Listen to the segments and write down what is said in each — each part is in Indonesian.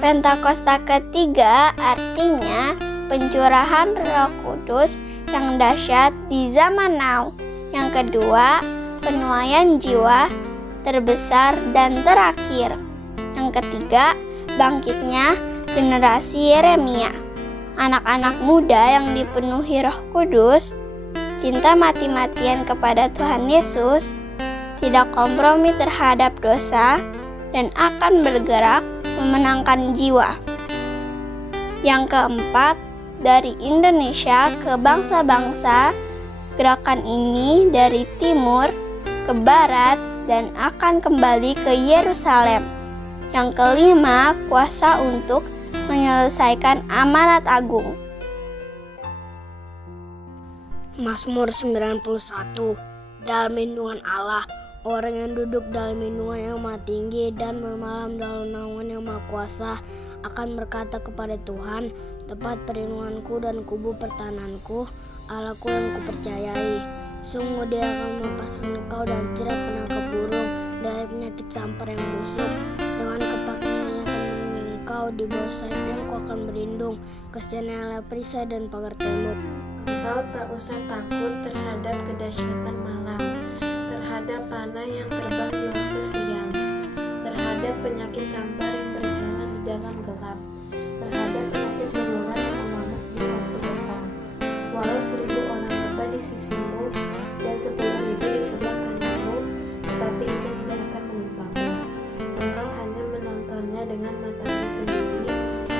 Pentakosta ketiga artinya pencurahan Roh Kudus yang dahsyat di zaman now. Yang kedua, penuaian jiwa terbesar dan terakhir. Yang ketiga, bangkitnya generasi Yeremia. Anak-anak muda yang dipenuhi Roh Kudus, cinta mati-matian kepada Tuhan Yesus, tidak kompromi terhadap dosa, dan akan bergerak memenangkan jiwa. Yang keempat, dari Indonesia ke bangsa-bangsa, gerakan ini dari timur ke barat dan akan kembali ke Yerusalem. Yang kelima, kuasa untuk menyelesaikan amanat agung. Mazmur 91. Dalam lindungan Allah, orang yang duduk dalam lindungan yang Maha Tinggi dan bermalam dalam naungan yang Maha Kuasa akan berkata kepada Tuhan, tempat perlindunganku dan kubu pertahananku, Allahku yang kupercayai. Sungguh Dia akan melepaskan engkau dari jerat penangkap burung, dari penyakit sampar yang busuk. Dengan kepakaiannya akan melindungi engkau, di bawah sayapnya engkau akan berlindung. Kasihannya adalah perisai dan pagar tembok. Engkau tak usah takut terhadap kedahsyatan malam, terhadap panah yang terbang di waktu siang, terhadap penyakit sampar yang berjalan di dalam gelap, terhadap penyakit menular yang mengamuk di waktu petang. Walau 1000 orang mata di sisimu dan 10.000 di sebelah kananmu, tetapi itu tidak akan menimpamu. Engkau hanya menontonnya dengan matamu sendiri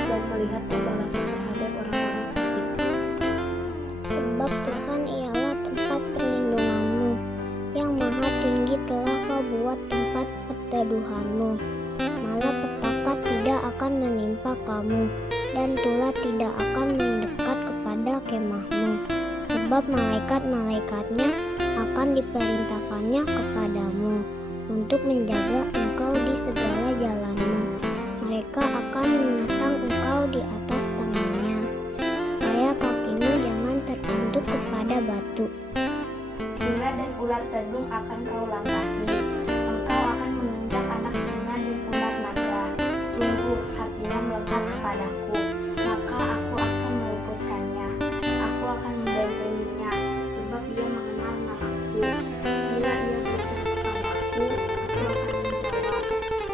dan melihat pembalasan terhadap orang-orang fasik. Sebab Tuhan ialah tempat perlindunganmu, yang Maha Tinggi telah Kau buat tempat perteduhanmu. Malapetaka tidak akan menimpa kamu, dan tulah tidak akan mendekat kepada kemahmu. Sebab malaikat-malaikatnya akan diperintahkannya kepadamu, untuk menjaga engkau di segala jalanmu. Mereka akan menentang engkau di atas tangannya, supaya kakimu jangan terbentuk kepada batu. Singa dan ular tedung akan kau langkahi. Engkau akan menginjak anak singa dan ular naga. Sungguh hatinya melekat kepadaku, maka aku akan meluputkannya. Aku akan membentenginya, sebab dia mengenal namaku. Bila ia berseru kepadaku, aku akan menjawab.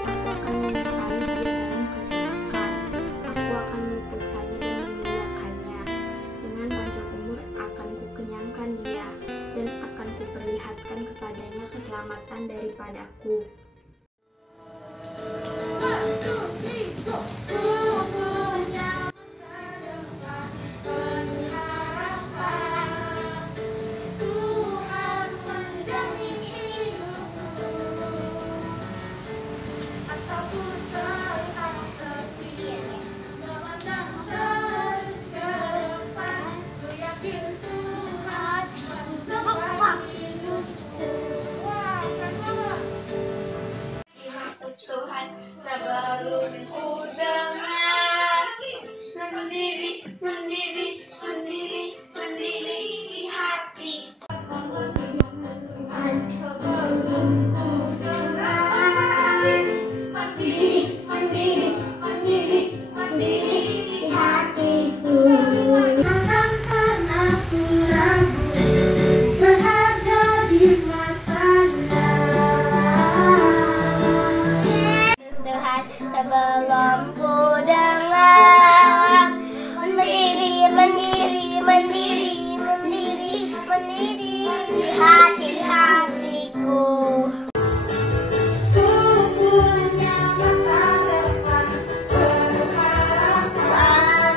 Aku akan menyertai dia dalam kesesakan. Aku akan meluputkannya dan memuliakannya. Dengan panjang umur akan kukenyangkan dia, dan akan kuperlihatkan kepadanya keselamatan daripadaku. Tuhan sebelum ku dengar mendiri di hati. Tuhan sebelum ku dengar mendiri di hatiku. Akan aku ragu berharga di matanya. Tuhan sebelum ku dengar mendiri di hati-hatiku. Ku punya masa depan penuh harapan,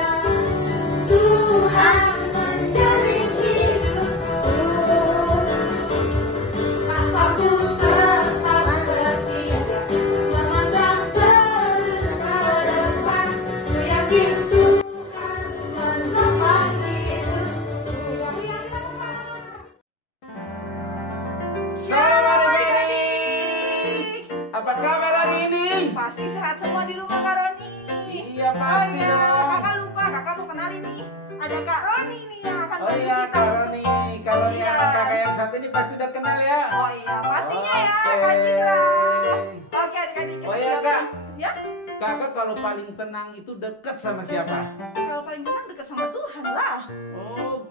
Tuhan menjadi hidupku. Asalku tetap setia memandang terus ke depan, ku yakin Tuhan menolong hidupku. Selamat adik-adik. Apa kabar hari ini? Pasti sehat semua di rumah Kak Roni. Iya pasti Oh iya, dong. kakak lupa, kakak mau kenalin nih. Ada Kak Roni nih yang akan Oh bantu iya kita. Kak Roni. Kalau Iya. yang kakak yang satu ini pasti udah kenal ya. Oh iya, pastinya ya Oke. Kak Citra. Oke adik-adik kita Oh iya, siapkan. Kak. Ya. Kakak kalau paling tenang itu dekat sama siapa? Kalau paling tenang dekat sama Tuhan lah. Oh,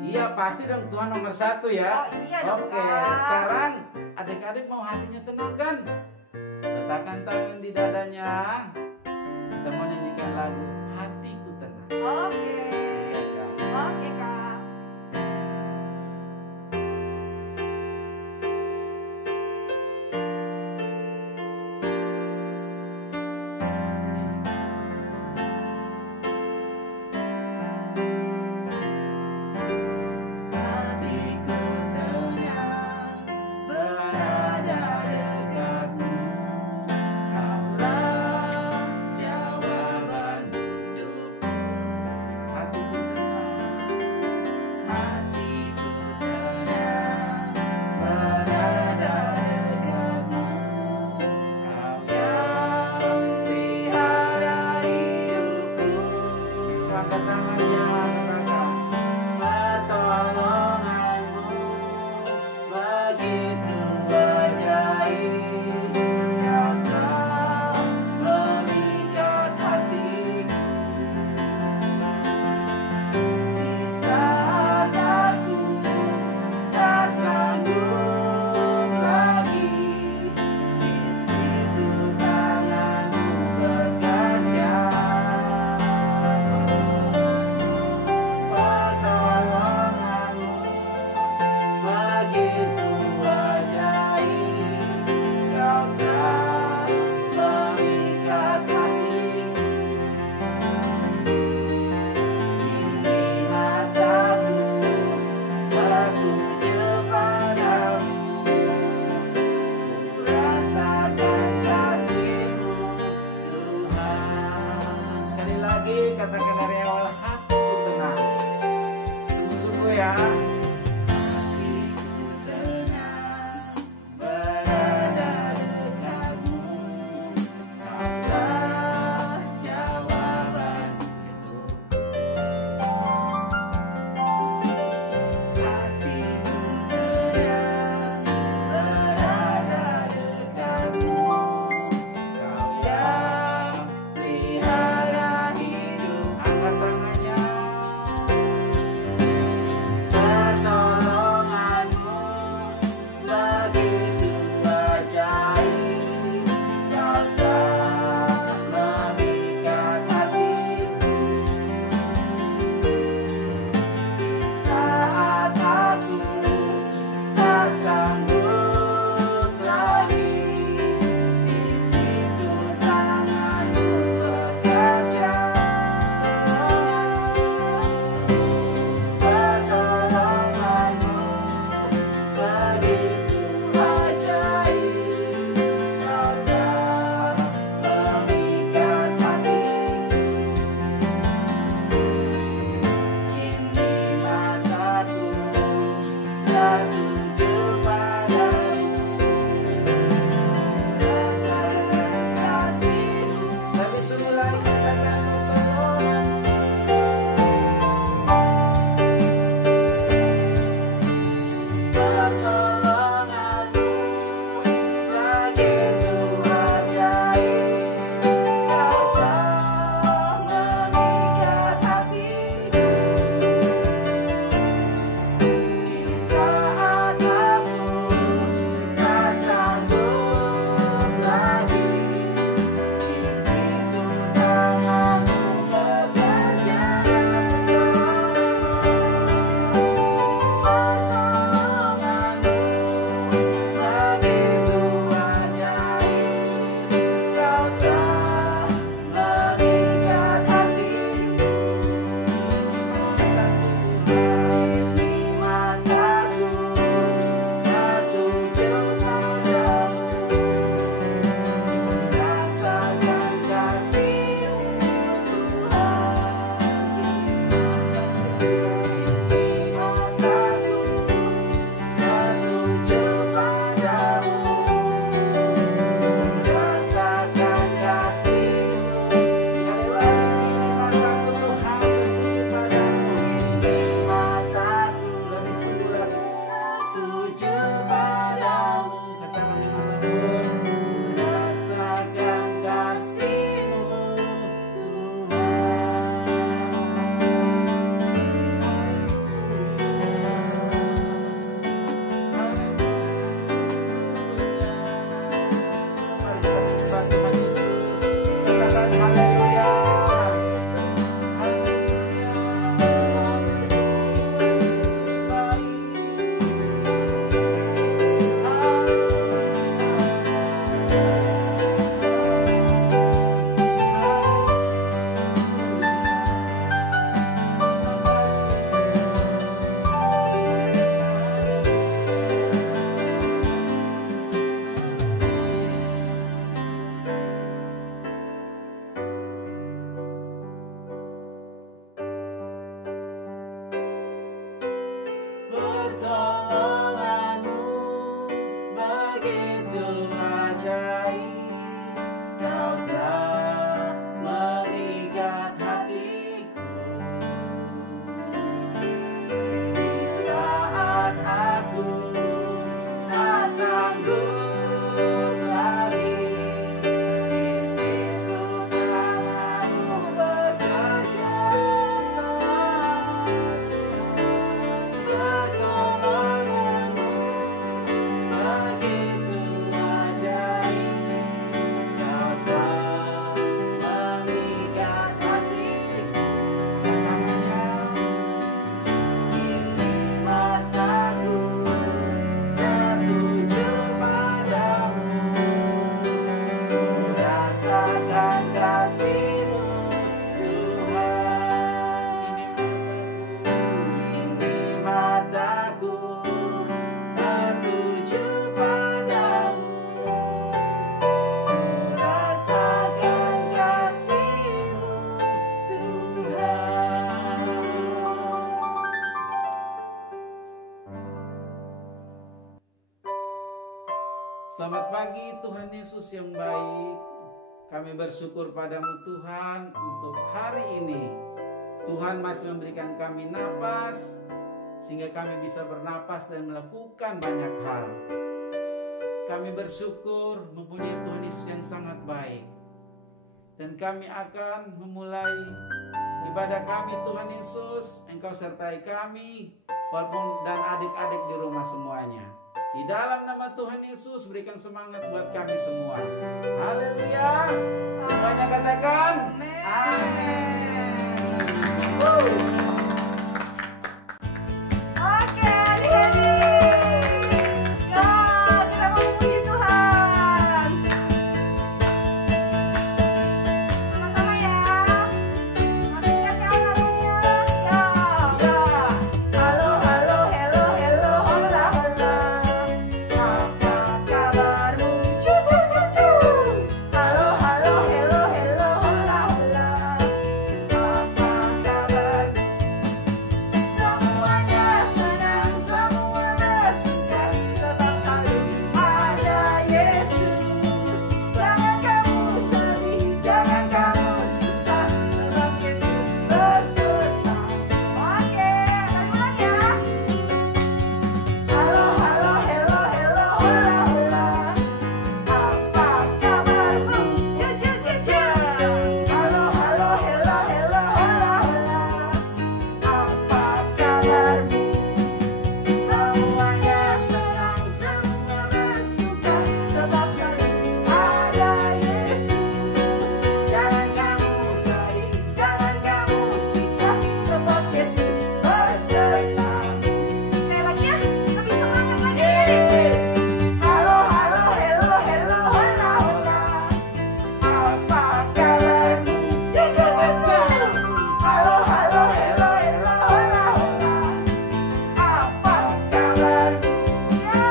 iya pasti dong, Tuhan nomor 1 ya. Oh iya dong, Oke, Kak. sekarang adik-adik mau hatinya tenang kan? Letakkan tangan di dadanya. Kita mau nyanyikan lagu Hatiku Tenang. Oke. Iya, Kak. Oke, Kak. Hatiku tenang berada dekatmu, kaulah jawabanku. Tuhan Yesus yang baik, kami bersyukur padamu Tuhan untuk hari ini. Tuhan masih memberikan kami napas, sehingga kami bisa bernapas dan melakukan banyak hal. Kami bersyukur mempunyai Tuhan Yesus yang sangat baik. Dan kami akan memulai ibadah kami Tuhan Yesus. Engkau sertai kami, walaupun dan adik-adik di rumah semuanya. Di dalam nama Tuhan Yesus, berikan semangat buat kami semua. Haleluya. Semuanya katakan amin. Oke, adik-adik. Ya, kita mau memuji Tuhan. Sama-sama ya. Masih ingat kan lagunya? Ya. Halo, halo, hello, hello, hola, hola. Apa kabarmu? Cu, cu, cu, cu. Halo, halo, hello, hello, hola, hola. Apa kabarmu? Semuanya senang, semua bersuka, tetap harus ada Yesus. Jangan kamu sedih, jangan kamu susah, tetap Yesus beserta. Oke, lagu ya. Halo, halo, hello, hello, hola, hola. Apa kabarmu? Cu, cu, cu, cu. Halo, halo, hello, hello, hola, hola. Apa kabarmu? Semuanya senang, semua bersuka, tetap harus ada Yesus. Jangan kamu sedih, jangan kamu susah, tetap Yesus beserta. Sekali lagi ya, lebih semangat lagi. Halo, halo, hello, hello, hola, hola. Apa kabarmu? Cu, cu, cu, cu. Halo, halo, hello, hello, hola, hola. Apa kabarmu? Ya,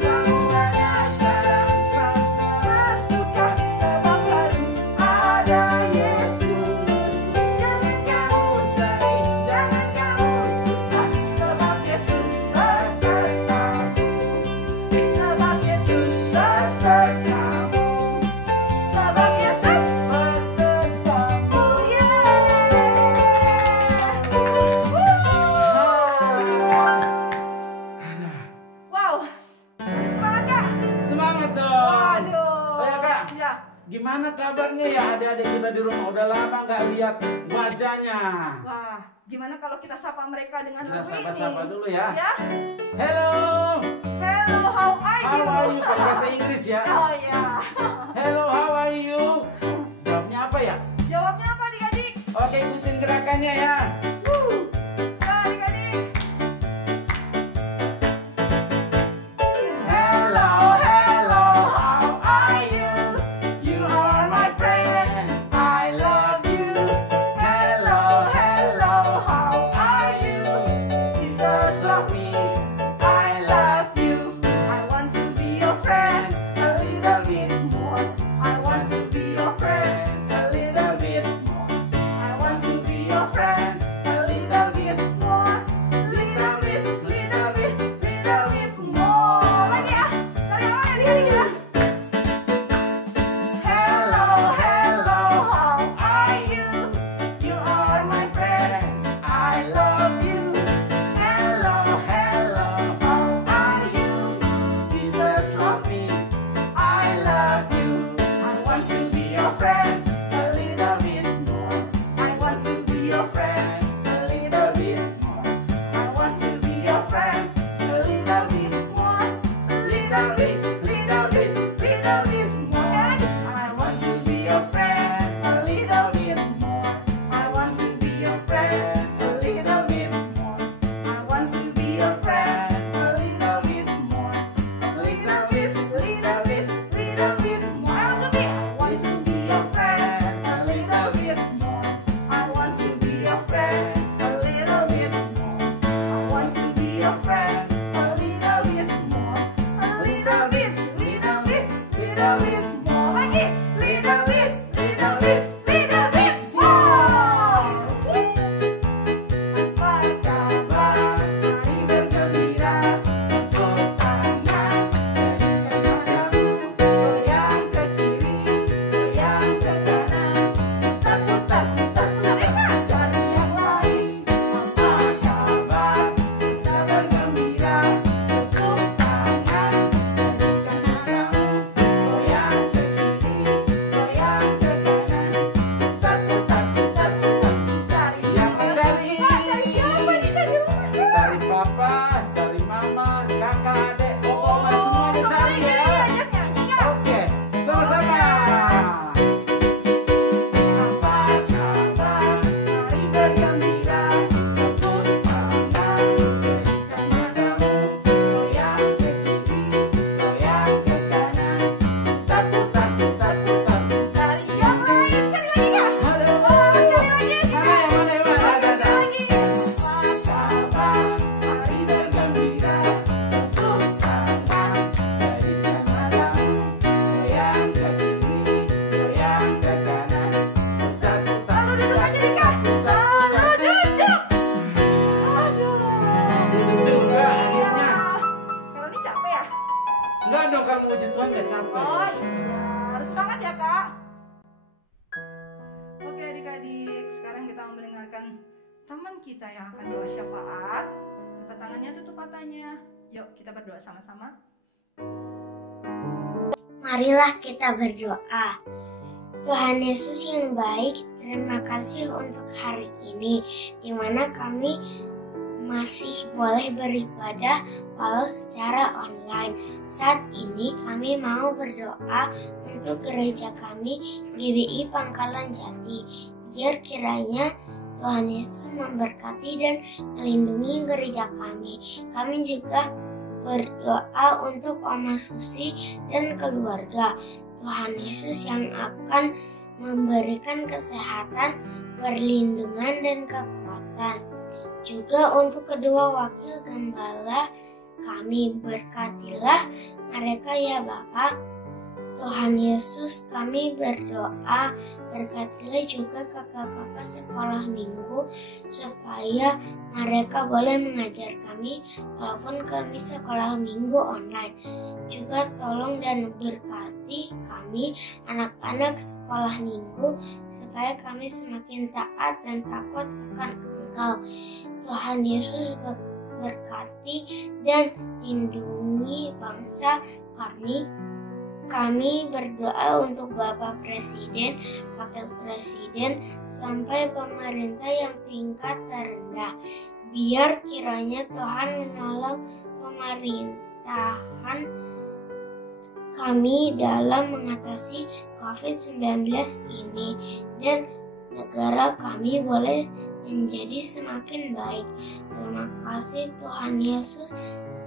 semuanya senang, semua bersuka, tetap harus ada Yesus. Jangan kamu sedih, jangan kamu susah, tetap Yesus besertamu. Tetap Yesus besertamu. Tetap Yesus besertamu. Wow, masih semangat Kak? Semangat dong. Waduh. Oh ya Kak, Ya. gimana kabarnya ya adik-adik kita di rumah? Udah lama nggak lihat wajahnya. Wah, gimana kalau kita sapa mereka dengan Kita lagu ini? sapa-sapa dulu ya. Ya. Hello. Hello, how are you? How are you? Pakai bahasa Inggris ya. Oh ya. Hello, how are you? Jawabnya apa ya? Jawabnya apa adik-adik? Oke, ikutin gerakannya ya. Ya adik-adik. Hello, hello, how are you? You are my friend, I love you. Hello, hello, how are you? Jesus love me, I love you. I want to be your friend a little bit more. I want to be your friend a little bit more. I want to be your friend a little bit more. Little bit, little bit, little bit more. Lagi ya. Kali apa adik-adik kita? Hello, hello, how are you? You are my friend, I love you. Hello, hello, how are you? Jesus love me, I love you. I want to be your friend a little bit more. I want to be your friend a little bit more. I want to be your friend a little bit more. Little bit, little bit, little bit more. I want to be your friend a little bit more. I want to be your friend a little bit more. I want to be your friend a little bit more. Little bit, little bit, little bit more. I want to be your friend a little bit more. I want to be your friend a little bit more. I want to be your friend a little bit more. A little bit, little bit, little bit more. Lagi, little bit, little bit, little bit more. Apa kabar? Mari bergembira, tepuk tangan, berikan padamu goyang. teman kita yang akan doa syafaat. Angkat tangannya, tutup matanya. Yuk kita berdoa sama-sama. Marilah kita berdoa. Tuhan Yesus yang baik, terima kasih untuk hari ini, di mana kami masih boleh beribadah walau secara online. Saat ini kami mau berdoa untuk gereja kami GBI Pangkalan Jati. Biar kiranya Tuhan Yesus memberkati dan melindungi gereja kami. Kami juga berdoa untuk Oma Susi dan keluarga. Tuhan Yesus yang akan memberikan kesehatan, perlindungan, dan kekuatan. Juga untuk kedua wakil gembala kami, berkatilah mereka ya Bapa. Tuhan Yesus, kami berdoa, berkatilah juga kakak-kakak sekolah minggu supaya mereka boleh mengajar kami walaupun kami sekolah minggu online. Juga tolong dan berkati kami anak-anak sekolah minggu supaya kami semakin taat dan takut akan Engkau. Tuhan Yesus berkati dan lindungi bangsa kami. Kami berdoa untuk Bapak Presiden, Wakil Presiden, sampai pemerintah yang tingkat terendah. Biar kiranya Tuhan menolong pemerintahan kami dalam mengatasi COVID-19 ini, dan negara kami boleh menjadi semakin baik. Terima kasih Tuhan Yesus.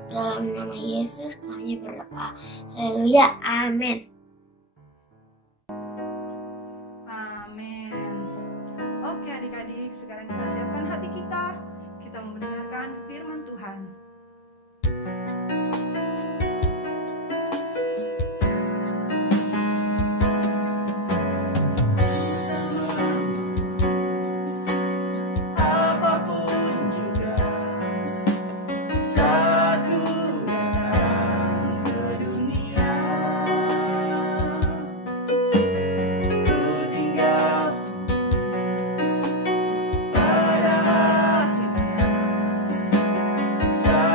Dalam nama Yesus kami berdoa. Haleluya. Amin. Amin. Oke adik-adik, sekarang kita siapkan hati kita. Kita mau mendengarkan firman Tuhan. Pada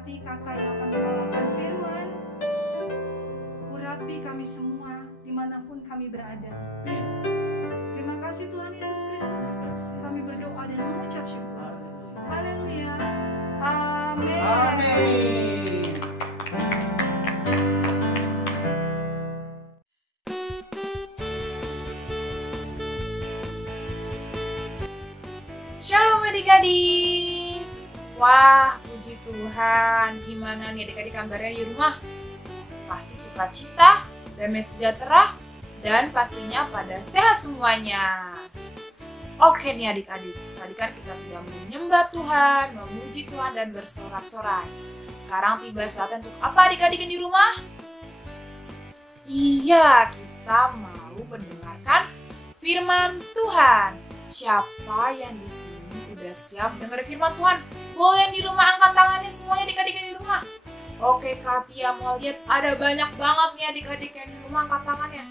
memberkati kakak yang akan membawakan firman. Urapi kami semua dimanapun kami berada. Terima kasih Tuhan Yesus Kristus. Kami berdoa dan mengucap syukur. Haleluya. Amin. Amin. Shalom adik-adik. Wah, puji Tuhan. Gimana nih adik-adik kabarnya di rumah? Pasti sukacita, damai sejahtera, dan pastinya pada sehat semuanya. Oke nih adik-adik, tadi kan kita sudah menyembah Tuhan, memuji Tuhan, dan bersorak-sorai. Sekarang tiba saatnya untuk apa adik-adik yang di rumah? Iya, kita mau mendengarkan firman Tuhan. Siapa yang di sini udah siap dengar firman Tuhan? Boleh yang di rumah angkat tangannya semuanya adik-adik yang di rumah. Oke, Katia mau lihat ada banyak banget nih adik-adik yang di rumah angkat tangannya.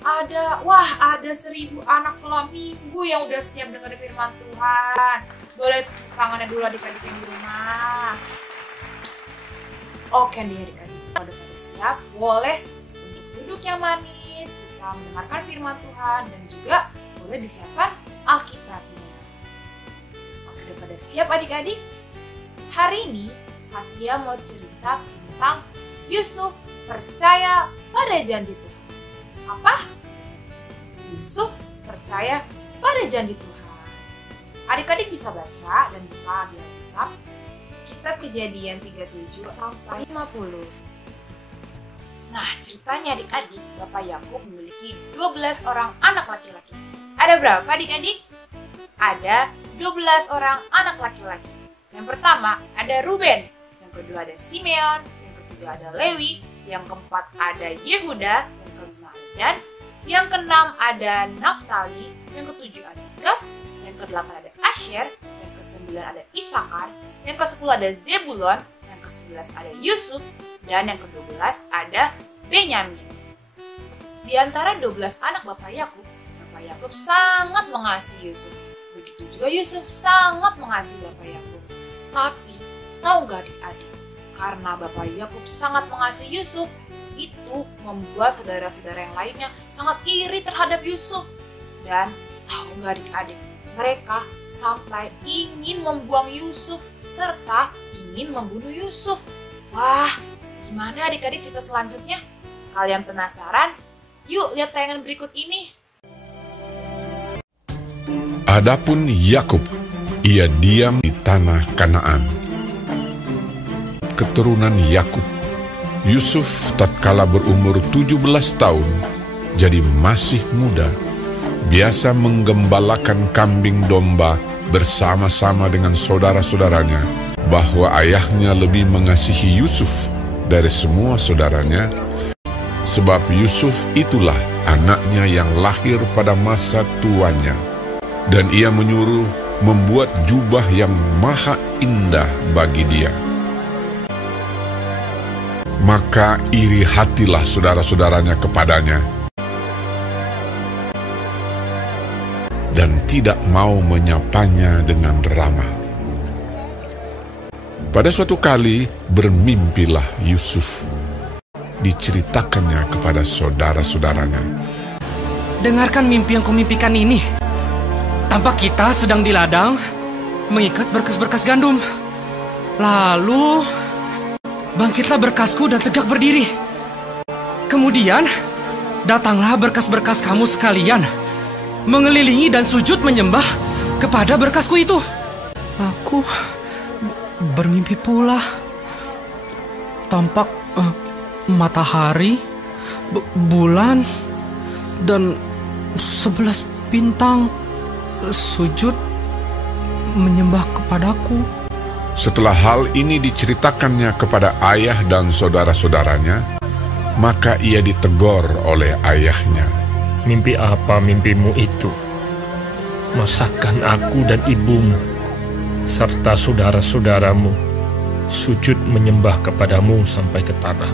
Ada 1000 anak sekolah minggu yang udah siap dengar firman Tuhan. Boleh tangannya dulu adik-adik yang di rumah. Oke nih adik-adik, kalau udah siap, boleh untuk duduk yang manis, kita mendengarkan firman Tuhan, dan juga boleh disiapkan Alkitabnya. Oke, udah pada siap adik-adik? Hari ini Katia mau cerita tentang Yusuf percaya pada janji Tuhan. Apa? Yusuf percaya pada janji Tuhan. Adik-adik bisa baca dan buka di Alkitab, Kitab Kejadian 37 sampai 50. Nah, ceritanya adik-adik, Bapak Yakub memiliki 12 orang anak laki-laki. Ada berapa adik-adik? Ada 12 orang anak laki-laki. Yang pertama ada Ruben, yang kedua ada Simeon, yang ketiga ada Lewi, yang keempat ada Yehuda, yang kelima ada Dan, yang keenam ada Naftali, yang ketujuh ada Gad, yang kedelapan ada Asher, yang kesembilan ada Isakar, yang kesepuluh ada Zebulon, yang kesebelas ada Yusuf, dan yang kedua-belas ada Benyamin. Di antara 12 anak Bapak Yakub sangat mengasihi Yusuf. Begitu juga Yusuf sangat mengasihi Bapak Yakub. Tapi, tahu gak adik-adik, karena Bapak Yakub sangat mengasihi Yusuf, itu membuat saudara-saudara yang lainnya sangat iri terhadap Yusuf. Dan tahu gak adik-adik, mereka sampai ingin membuang Yusuf serta ingin membunuh Yusuf. Wah, gimana adik-adik cerita selanjutnya? Kalian penasaran? Yuk lihat tayangan berikut ini. Adapun Yakub, ia diam di tanah Kanaan. Keturunan Yakub, Yusuf tatkala berumur 17 tahun, jadi masih muda, biasa menggembalakan kambing domba bersama-sama dengan saudara-saudaranya, bahwa ayahnya lebih mengasihi Yusuf dari semua saudaranya, sebab Yusuf itulah anaknya yang lahir pada masa tuanya. Dan ia menyuruh membuat jubah yang maha indah bagi dia. Maka iri hatilah saudara-saudaranya kepadanya, dan tidak mau menyapanya dengan ramah. Pada suatu kali bermimpilah Yusuf. Diceritakannya kepada saudara-saudaranya. Dengarkan mimpi yang kumimpikan ini. Tampak kita sedang di ladang mengikat berkas-berkas gandum. Lalu bangkitlah berkasku dan tegak berdiri. Kemudian datanglah berkas-berkas kamu sekalian, mengelilingi dan sujud menyembah kepada berkasku itu. Aku bermimpi pula. Tampak matahari, bulan, dan 11 bintang sujud menyembah kepadaku. Setelah hal ini diceritakannya kepada ayah dan saudara-saudaranya, maka ia ditegur oleh ayahnya. Mimpi apa mimpimu itu? Masakan aku dan ibumu serta saudara-saudaramu sujud menyembah kepadamu sampai ke tanah.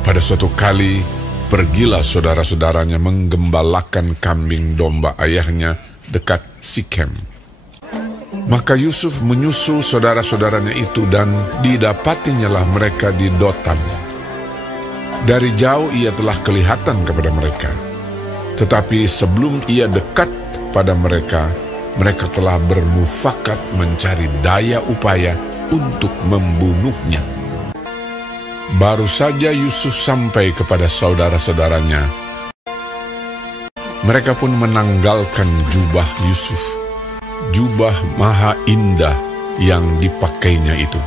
Pada suatu kali, pergilah saudara-saudaranya menggembalakan kambing domba ayahnya dekat Sikem. Maka Yusuf menyusul saudara-saudaranya itu dan didapatinya mereka di Dotan. Dari jauh ia telah kelihatan kepada mereka. Tetapi sebelum ia dekat pada mereka, mereka telah bermufakat mencari daya upaya untuk membunuhnya. Baru saja Yusuf sampai kepada saudara-saudaranya, mereka pun menanggalkan jubah Yusuf, jubah maha indah yang dipakainya itu.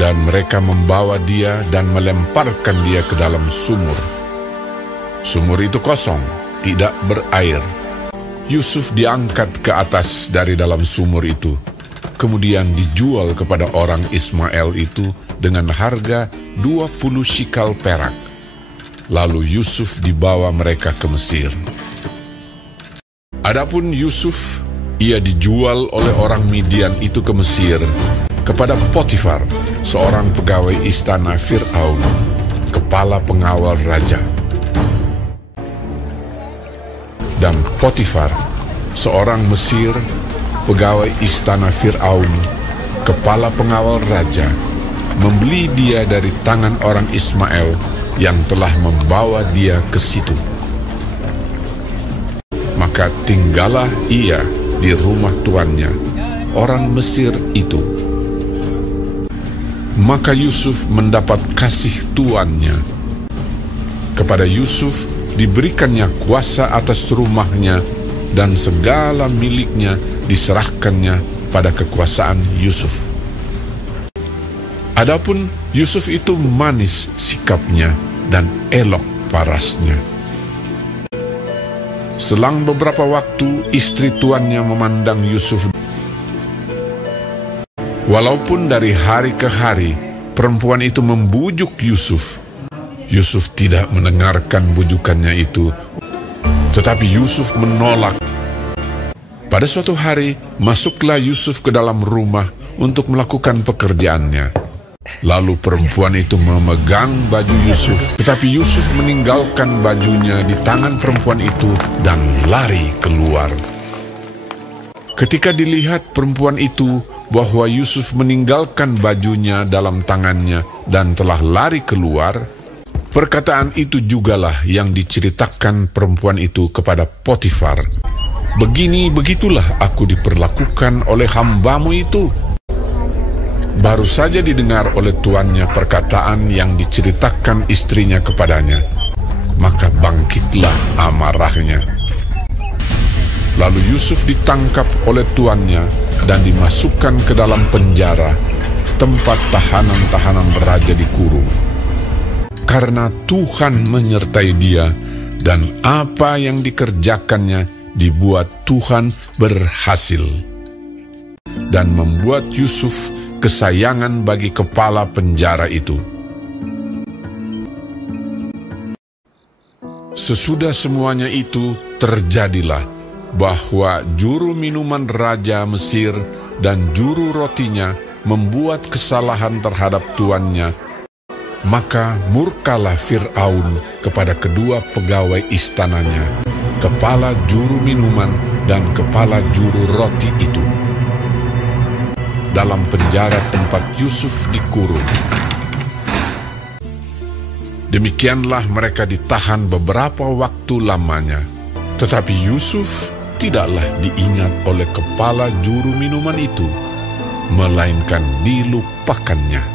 Dan mereka membawa dia dan melemparkan dia ke dalam sumur. Sumur itu kosong, tidak berair. Yusuf diangkat ke atas dari dalam sumur itu, kemudian dijual kepada orang Ismail itu dengan harga 20 shikal perak. Lalu Yusuf dibawa mereka ke Mesir. Adapun Yusuf, ia dijual oleh orang Midian itu ke Mesir kepada Potifar, seorang pegawai istana Fir'aun, kepala pengawal raja. Dan Potifar, seorang Mesir, pegawai istana Fir'aun, kepala pengawal raja, membeli dia dari tangan orang Ismail yang telah membawa dia ke situ. Maka tinggallah ia di rumah tuannya, orang Mesir itu. Maka Yusuf mendapat kasih tuannya. Kepada Yusuf diberikannya kuasa atas rumahnya, dan segala miliknya diserahkannya pada kekuasaan Yusuf. Adapun Yusuf itu manis sikapnya dan elok parasnya. Selang beberapa waktu, istri tuannya memandang Yusuf. Walaupun dari hari ke hari perempuan itu membujuk Yusuf, Yusuf tidak mendengarkan bujukannya itu, tetapi Yusuf menolak. Pada suatu hari, masuklah Yusuf ke dalam rumah untuk melakukan pekerjaannya. Lalu perempuan itu memegang baju Yusuf, tetapi Yusuf meninggalkan bajunya di tangan perempuan itu dan lari keluar. Ketika dilihat perempuan itu bahwa Yusuf meninggalkan bajunya dalam tangannya dan telah lari keluar, perkataan itu jugalah yang diceritakan perempuan itu kepada Potifar. Begitulah aku diperlakukan oleh hambamu itu. Baru saja didengar oleh tuannya perkataan yang diceritakan istrinya kepadanya, maka bangkitlah amarahnya. Lalu Yusuf ditangkap oleh tuannya dan dimasukkan ke dalam penjara, tempat tahanan-tahanan raja dikurung. Karena Tuhan menyertai dia, dan apa yang dikerjakannya dibuat Tuhan berhasil, dan membuat Yusuf kesayangan bagi kepala penjara itu. Sesudah semuanya itu terjadilah bahwa juru minuman Raja Mesir dan juru rotinya membuat kesalahan terhadap tuannya. Maka murkalah Fir'aun kepada kedua pegawai istananya, kepala juru minuman dan kepala juru roti itu, dalam penjara tempat Yusuf dikurung. Demikianlah mereka ditahan beberapa waktu lamanya. Tetapi Yusuf tidaklah diingat oleh kepala juru minuman itu, melainkan dilupakannya.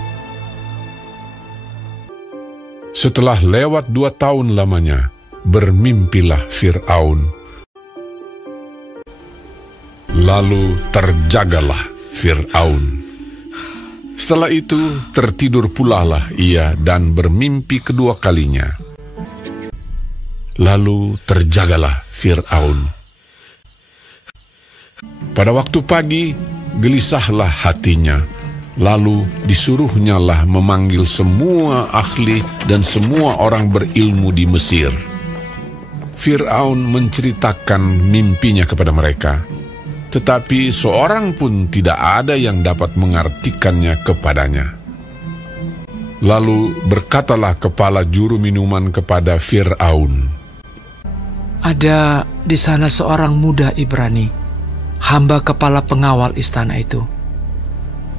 Setelah lewat 2 tahun lamanya, bermimpilah Fir'aun. Lalu terjagalah Fir'aun. Setelah itu tertidur pulalah ia dan bermimpi kedua kalinya. Lalu terjagalah Fir'aun. Pada waktu pagi, gelisahlah hatinya. Lalu disuruhnyalah memanggil semua ahli dan semua orang berilmu di Mesir. Fir'aun menceritakan mimpinya kepada mereka, tetapi seorang pun tidak ada yang dapat mengartikannya kepadanya. Lalu berkatalah kepala juru minuman kepada Fir'aun, "Ada di sana seorang muda Ibrani hamba kepala pengawal istana itu.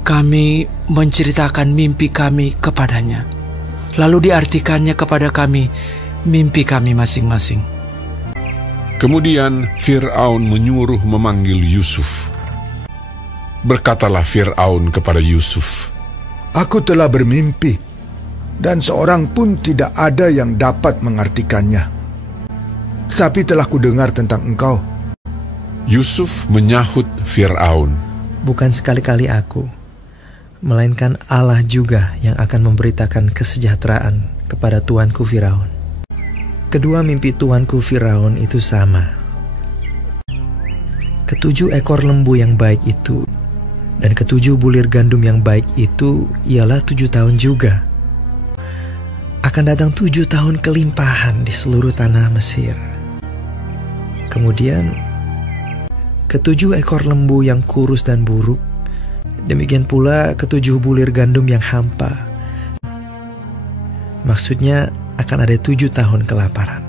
Kami menceritakan mimpi kami kepadanya, lalu diartikannya kepada kami mimpi kami masing-masing. Kemudian Fir'aun menyuruh memanggil Yusuf. Berkatalah Fir'aun kepada Yusuf, "Aku telah bermimpi, dan seorang pun tidak ada yang dapat mengartikannya. Tetapi telah kudengar tentang engkau." Yusuf menyahut Fir'aun, "Bukan sekali-kali aku, melainkan Allah juga yang akan memberitakan kesejahteraan kepada tuanku Firaun." Kedua mimpi tuanku Firaun itu sama. Ketujuh ekor lembu yang baik itu dan ketujuh bulir gandum yang baik itu ialah 7 tahun juga. Akan datang 7 tahun kelimpahan di seluruh tanah Mesir. Kemudian ketujuh ekor lembu yang kurus dan buruk, demikian pula ketujuh bulir gandum yang hampa. Maksudnya akan ada 7 tahun kelaparan.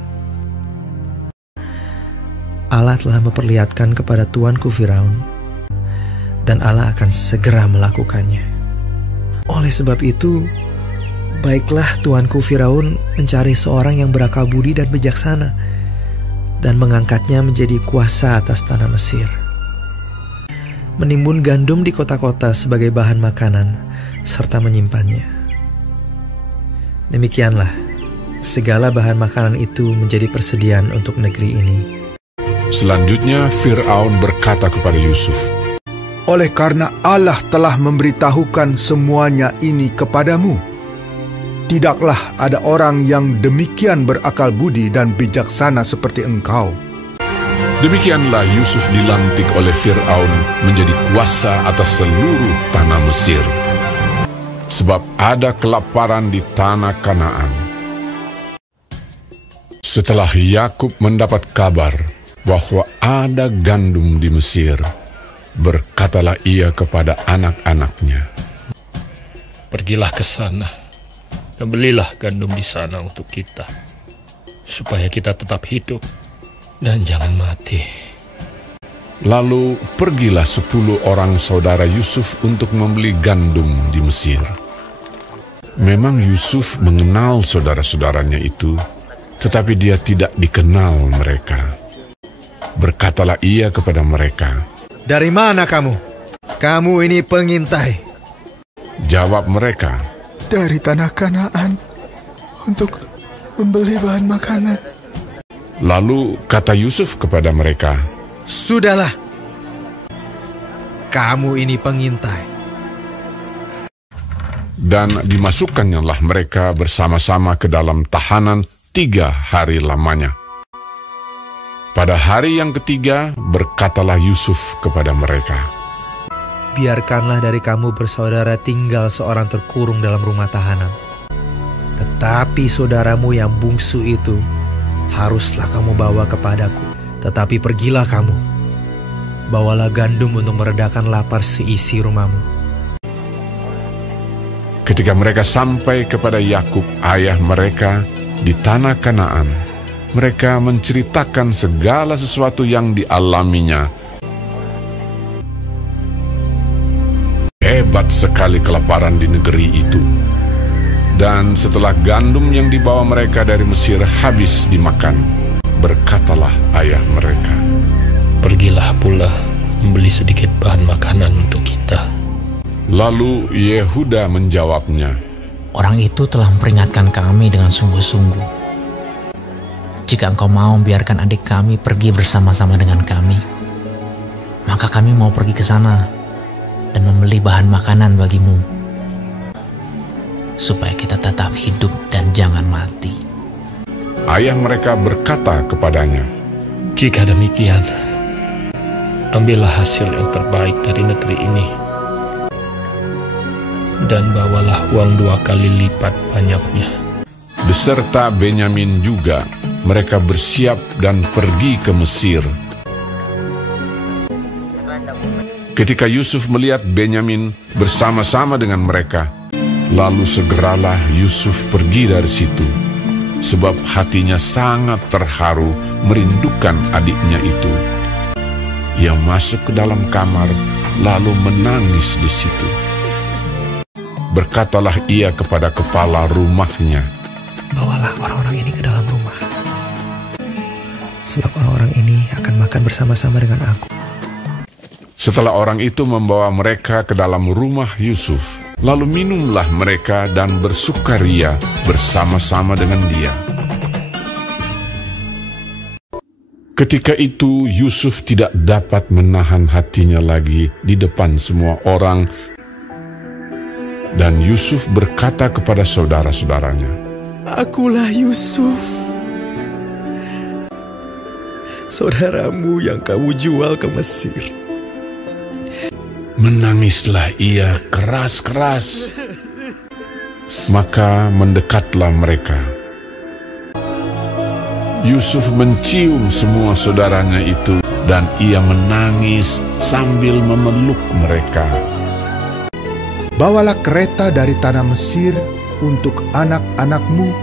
Allah telah memperlihatkan kepada tuanku Firaun, dan Allah akan segera melakukannya. Oleh sebab itu, baiklah tuanku Firaun mencari seorang yang berakal budi dan bijaksana, dan mengangkatnya menjadi kuasa atas tanah Mesir. Menimbun gandum di kota-kota sebagai bahan makanan, serta menyimpannya. Demikianlah, segala bahan makanan itu menjadi persediaan untuk negeri ini. Selanjutnya Fir'aun berkata kepada Yusuf, "Oleh karena Allah telah memberitahukan semuanya ini kepadamu, tidaklah ada orang yang demikian berakal budi dan bijaksana seperti engkau." Demikianlah Yusuf dilantik oleh Fir'aun menjadi kuasa atas seluruh tanah Mesir, sebab ada kelaparan di tanah Kanaan. Setelah Yakub mendapat kabar bahwa ada gandum di Mesir, berkatalah ia kepada anak-anaknya, "Pergilah ke sana dan belilah gandum di sana untuk kita, supaya kita tetap hidup dan jangan mati." Lalu pergilah 10 orang saudara Yusuf untuk membeli gandum di Mesir. Memang Yusuf mengenal saudara-saudaranya itu, tetapi dia tidak dikenal mereka. Berkatalah ia kepada mereka, "Dari mana kamu? Kamu ini pengintai." Jawab mereka, "Dari tanah Kanaan untuk membeli bahan makanan." Lalu kata Yusuf kepada mereka, "Sudahlah, kamu ini pengintai." Dan dimasukkannya mereka bersama-sama ke dalam tahanan 3 hari lamanya. Pada hari yang ketiga berkatalah Yusuf kepada mereka, "Biarkanlah dari kamu bersaudara tinggal seorang terkurung dalam rumah tahanan. Tetapi saudaramu yang bungsu itu haruslah kamu bawa kepadaku. Tetapi pergilah kamu, bawalah gandum untuk meredakan lapar seisi rumahmu." Ketika mereka sampai kepada Yakub, ayah mereka, di tanah Kanaan, mereka menceritakan segala sesuatu yang dialaminya. Hebat sekali kelaparan di negeri itu. Dan setelah gandum yang dibawa mereka dari Mesir habis dimakan, berkatalah ayah mereka, "Pergilah pula membeli sedikit bahan makanan untuk kita." Lalu Yehuda menjawabnya, "Orang itu telah memperingatkan kami dengan sungguh-sungguh. Jika engkau mau biarkan adik kami pergi bersama-sama dengan kami, maka kami mau pergi ke sana dan membeli bahan makanan bagimu, supaya kita tetap hidup dan jangan mati." Ayah mereka berkata kepadanya, "Jika demikian, ambillah hasil yang terbaik dari negeri ini, dan bawalah uang 2 kali lipat banyaknya." Beserta Benyamin juga, mereka bersiap dan pergi ke Mesir. Ketika Yusuf melihat Benyamin bersama-sama dengan mereka, lalu segeralah Yusuf pergi dari situ, sebab hatinya sangat terharu merindukan adiknya itu. ia masuk ke dalam kamar lalu menangis di situ. Berkatalah ia kepada kepala rumahnya, "Bawalah orang-orang ini ke dalam rumah, sebab orang-orang ini akan makan bersama-sama dengan aku." Setelah orang itu membawa mereka ke dalam rumah Yusuf, lalu minumlah mereka dan bersukaria bersama-sama dengan dia. Ketika itu Yusuf tidak dapat menahan hatinya lagi di depan semua orang, dan Yusuf berkata kepada saudara-saudaranya, "Akulah Yusuf, saudaramu yang kamu jual ke Mesir." Menangislah ia keras-keras. Maka mendekatlah mereka. Yusuf mencium semua saudaranya itu, dan ia menangis sambil memeluk mereka. "Bawalah kereta dari tanah Mesir untuk anak-anakmu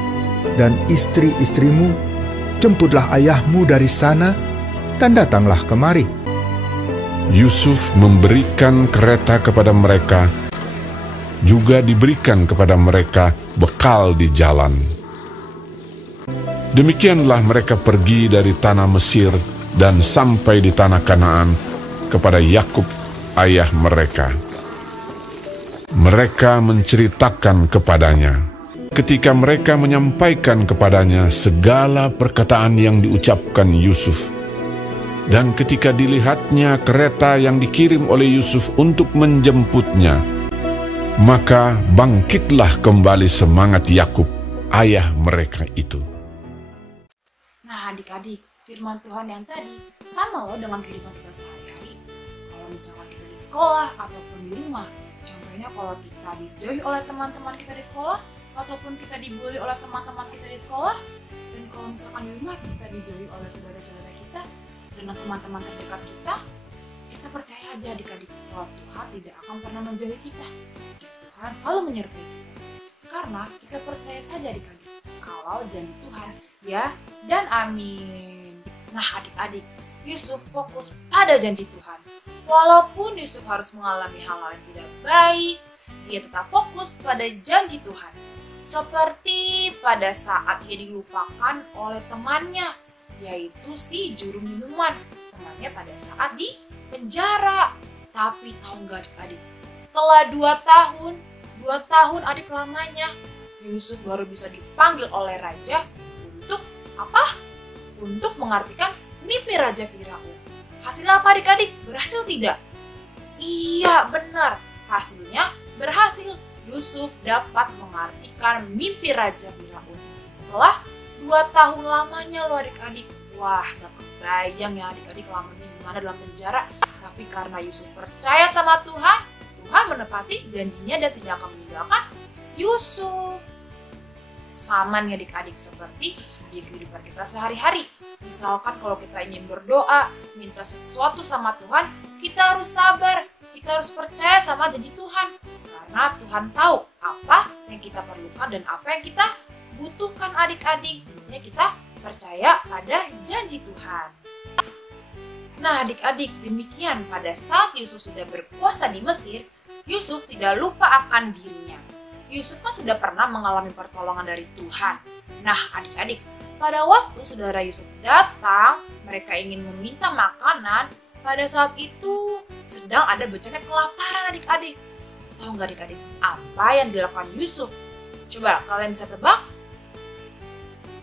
dan istri-istrimu, jemputlah ayahmu dari sana, dan datanglah kemari." Yusuf memberikan kereta kepada mereka, juga diberikan kepada mereka bekal di jalan. Demikianlah mereka pergi dari tanah Mesir dan sampai di tanah Kanaan kepada Yakub ayah mereka. Mereka menceritakan kepadanya. Ketika mereka menyampaikan kepadanya segala perkataan yang diucapkan Yusuf, dan ketika dilihatnya kereta yang dikirim oleh Yusuf untuk menjemputnya, maka bangkitlah kembali semangat Yakub, ayah mereka itu. Nah adik-adik, firman Tuhan yang tadi sama loh dengan kehidupan kita sehari-hari. Kalau misalkan kita di sekolah ataupun di rumah, contohnya kalau kita dijauhi oleh teman-teman kita di sekolah, ataupun kita dibully oleh teman-teman kita di sekolah, dan kalau misalkan di rumah kita dijauhi oleh saudara-saudara kita, dengan teman-teman terdekat kita percaya aja adik-adik bahwa Tuhan tidak akan pernah menjauhi kita. Dan Tuhan selalu menyertai kita. Karena kita percaya saja adik-adik kalau janji Tuhan ya dan amin. Nah adik-adik, Yusuf fokus pada janji Tuhan. Walaupun Yusuf harus mengalami hal-hal yang tidak baik, dia tetap fokus pada janji Tuhan. Seperti pada saat ia dilupakan oleh temannya, yaitu si juru minuman, temannya pada saat di penjara. Tapi tahu nggak adik-adik, setelah 2 tahun adik lamanya, Yusuf baru bisa dipanggil oleh raja untuk apa? Untuk mengartikan mimpi Raja Firaun. Hasilnya apa adik-adik? Berhasil tidak? Iya benar, hasilnya berhasil. Yusuf dapat mengartikan mimpi Raja Firaun setelah 2 tahun lamanya loh adik-adik. Wah, gak kebayang ya adik-adik lamanya gimana dalam penjara. Tapi karena Yusuf percaya sama Tuhan, Tuhan menepati janjinya dan tidak akan meninggalkan Yusuf. Sama nih adik-adik seperti di kehidupan kita sehari-hari. Misalkan kalau kita ingin berdoa, minta sesuatu sama Tuhan, kita harus sabar, kita harus percaya sama janji Tuhan. Karena Tuhan tahu apa yang kita perlukan dan apa yang kita butuhkan adik-adik. Intinya kita percaya pada janji Tuhan. Nah adik-adik, demikian pada saat Yusuf sudah berkuasa di Mesir, Yusuf tidak lupa akan dirinya. Yusuf kan sudah pernah mengalami pertolongan dari Tuhan. Nah adik-adik, pada waktu saudara Yusuf datang, mereka ingin meminta makanan. Pada saat itu sedang ada bencana kelaparan adik-adik. Tahu nggak adik-adik apa yang dilakukan Yusuf? Coba kalian bisa tebak?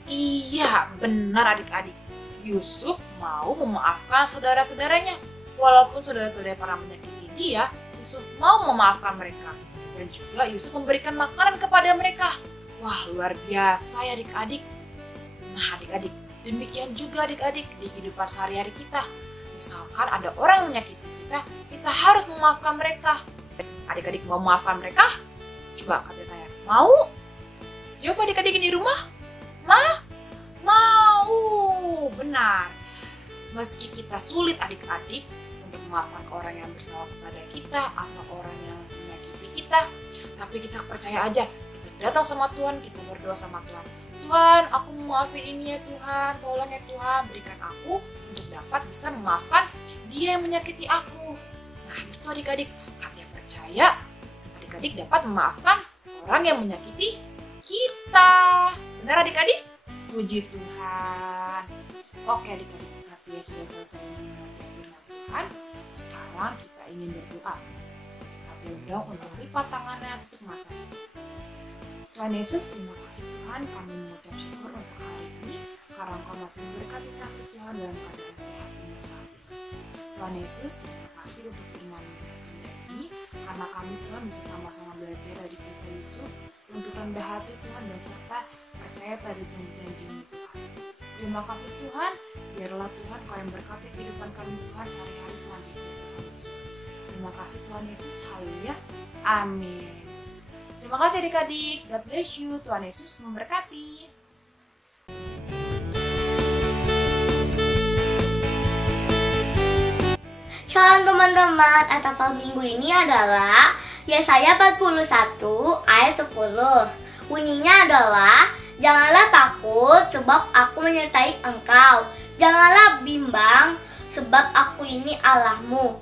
Iya, benar adik-adik. Yusuf mau memaafkan saudara-saudaranya. Walaupun saudara-saudara pernah menyakiti dia, Yusuf mau memaafkan mereka. Dan juga Yusuf memberikan makanan kepada mereka. Wah, luar biasa ya adik-adik. Nah adik-adik, demikian juga adik-adik di kehidupan sehari-hari kita. Misalkan ada orang yang menyakiti kita, kita harus memaafkan mereka. Adik-adik mau memaafkan mereka? Coba kalian tanya, mau? Jawab adik-adik di rumah. Mau, benar. Meski kita sulit adik-adik untuk memaafkan orang yang bersalah kepada kita atau orang yang menyakiti kita, tapi kita percaya aja, kita datang sama Tuhan, kita berdoa sama Tuhan. Tuhan, aku mau maafin ini ya Tuhan, tolong ya Tuhan, berikan aku untuk dapat dapat bisa memaafkan dia yang menyakiti aku. Nah itu adik-adik, Katia percaya adik-adik dapat memaafkan orang yang menyakiti kita. Benar adik-adik? Puji Tuhan. Oke adik-adik, Katia sudah selesai membaca firman Tuhan. Sekarang kita ingin berdoa. Katia undang untuk lipat tangannya, tutup matanya. Tuhan Yesus, terima kasih Tuhan, kami mengucap syukur untuk hari ini karena Engkau masih memberkati kami Tuhan dalam keadaan sehat ini saat ini. Tuhan Yesus, terima kasih untuk firman-Mu ini karena kami Tuhan bisa sama-sama belajar dari cerita Yusuf untuk rendah hati Tuhan dan serta percaya pada janji-janji-Mu Tuhan. Terima kasih Tuhan, biarlah Tuhan Kau yang berkati kehidupan kami Tuhan sehari-hari selanjutnya Tuhan Yesus. Terima kasih Tuhan Yesus, haleluya, amin. Terima kasih adik-adik, God bless you, Tuhan Yesus memberkati. Shalom teman-teman, atafal minggu ini adalah Yesaya 41 ayat 10. Bunyinya adalah, janganlah takut sebab aku menyertai engkau. Janganlah bimbang sebab aku ini Allahmu.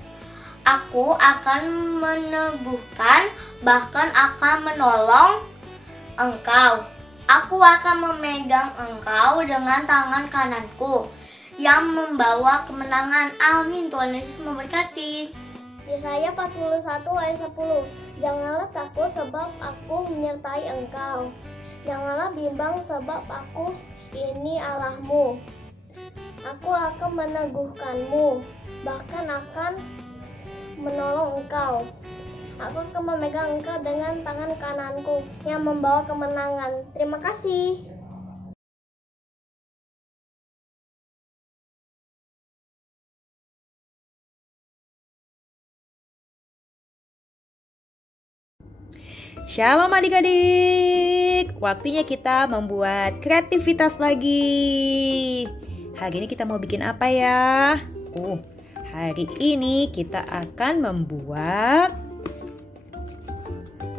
Aku akan meneguhkan, bahkan akan menolong engkau. Aku akan memegang engkau dengan tangan kananku yang membawa kemenangan. Amin. Tuhan Yesus memberkati. Yesaya 41 ayat 10. Janganlah takut sebab aku menyertai engkau. Janganlah bimbang sebab aku ini Allahmu. Aku akan meneguhkanmu, bahkan akan menolong engkau. Aku akan memegang engkau dengan tangan kananku yang membawa kemenangan. Terima kasih. Shalom adik-adik, waktunya kita membuat kreativitas lagi. Hari ini kita mau bikin apa ya? Hari ini kita akan membuat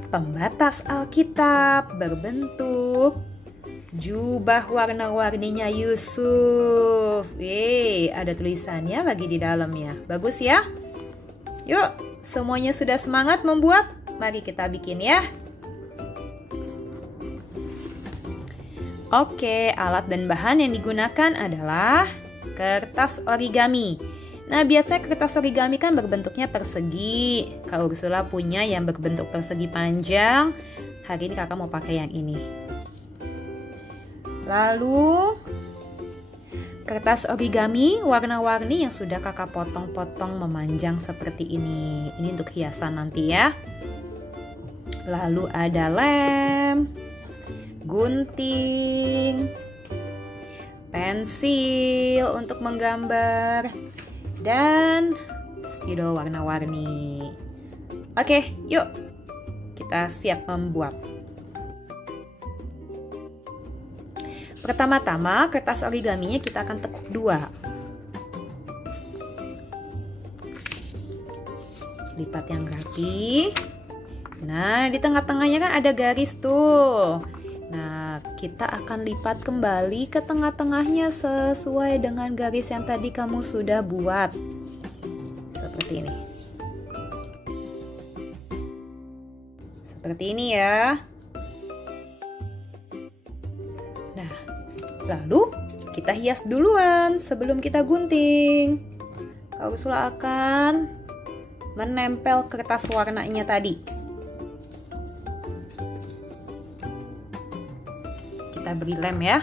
pembatas Alkitab berbentuk jubah warna-warninya Yusuf. Ada tulisannya lagi di dalamnya. Bagus ya? Yuk, semuanya sudah semangat membuat? Mari kita bikin ya. Oke, alat dan bahan yang digunakan adalah kertas origami. Nah, biasanya kertas origami kan berbentuknya persegi. Kak Ursula punya yang berbentuk persegi panjang. Hari ini kakak mau pakai yang ini. Lalu kertas origami warna-warni yang sudah kakak potong-potong memanjang seperti ini. Ini untuk hiasan nanti ya. Lalu ada lem, gunting, pensil untuk menggambar, dan spidol warna-warni. Oke, yuk kita siap membuat. Pertama-tama kertas origaminya kita akan tekuk 2. Lipat yang rapi. Nah, di tengah-tengahnya kan ada garis tuh. Nah, kita akan lipat kembali ke tengah-tengahnya sesuai dengan garis yang tadi kamu sudah buat. Seperti ini. Seperti ini ya. Nah, lalu kita hias duluan sebelum kita gunting. Kak Ursula akan menempel kertas warnanya tadi. Kita beri lem ya.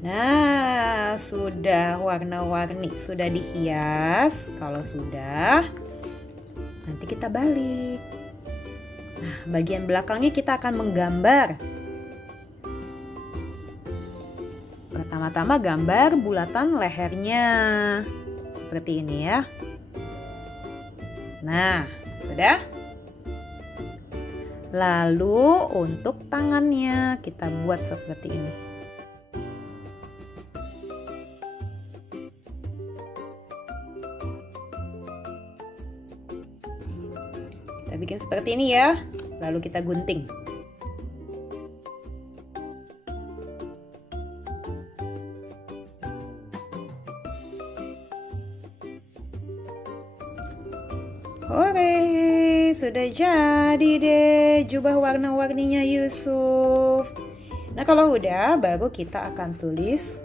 Nah, sudah warna-warni, sudah dihias. Kalau sudah, nanti kita balik. Nah, bagian belakangnya kita akan menggambar. Pertama-tama gambar bulatan lehernya. Seperti ini ya. Nah, sudah. Lalu untuk tangannya kita buat seperti ini. Kita bikin seperti ini ya. Lalu kita gunting. Hore, sudah jadi deh jubah warna-warninya Yusuf. Nah, kalau udah, baru kita akan tulis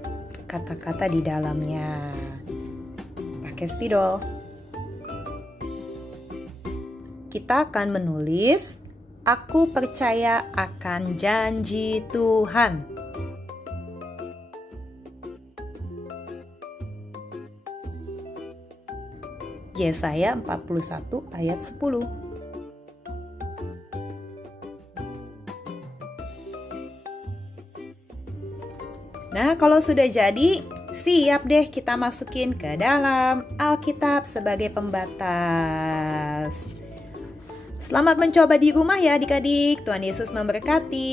kata-kata di dalamnya. Pakai spidol. Kita akan menulis, aku percaya akan janji Tuhan. Yesaya 41 ayat 10. Nah, kalau sudah jadi, siap deh kita masukin ke dalam Alkitab sebagai pembatas. Selamat mencoba di rumah ya adik-adik. Tuhan Yesus memberkati.